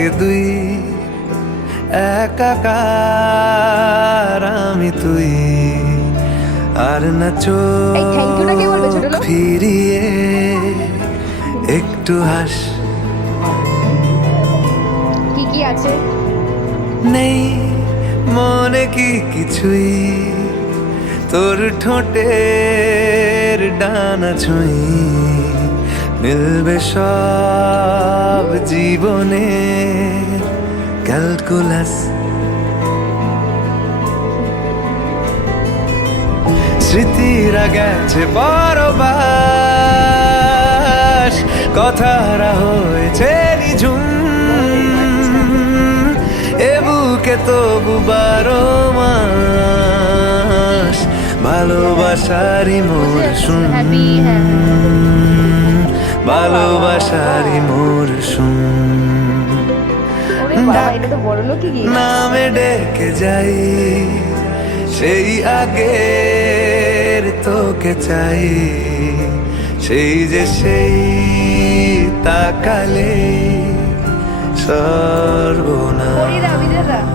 থেকে দুই, একাকার আমি তুই, আর না এই thank you টা কে বলবে ছোট চোখ লোক? ফিরিয়ে একটু হাস। কি কি আছে? নেই মনে কি কিছুই, তোর ঠোঁটের ডানা ছুঁই, মিলবে সব জীবনে ক্যালকুলাস। স্মৃতিরা গেছে পরবাস, কথারা হয়েছে নিঝুম, এ বুকে তবু 12 মাস ভালোবাসারই মরশুম, ভালোবাসারই মরশুম। ওরে বাবা, এটা তো বড় লোকই গিয়ে। নামে ডেকে যাই, সেই আগের তোকে চাই, সেই যে সেই তাকালে সর্বনাশ। পরিয়ে দাও, বিদে দাও।